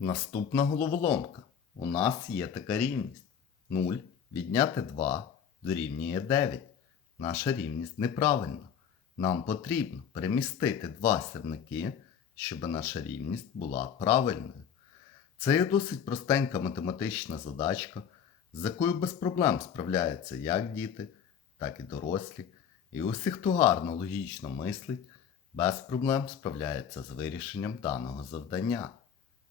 Наступна головоломка. У нас є така рівність. 0 відняти 2 дорівнює 9. Наша рівність неправильна. Нам потрібно перемістити два сірники, щоб наша рівність була правильною. Це є досить простенька математична задачка, з якою без проблем справляються як діти, так і дорослі. І усі, хто гарно логічно мислить, без проблем справляється з вирішенням даного завдання.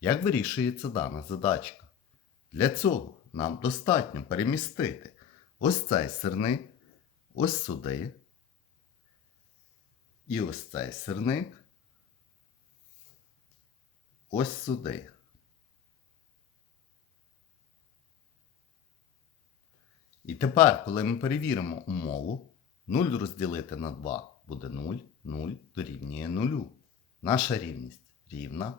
Як вирішується дана задачка? Для цього нам достатньо перемістити ось цей сирник, ось сюди. І ось цей сирник. Ось сюди. І тепер, коли ми перевіримо умову, 0 розділити на 2 буде 0, 0 дорівнює 0. Наша рівність рівна.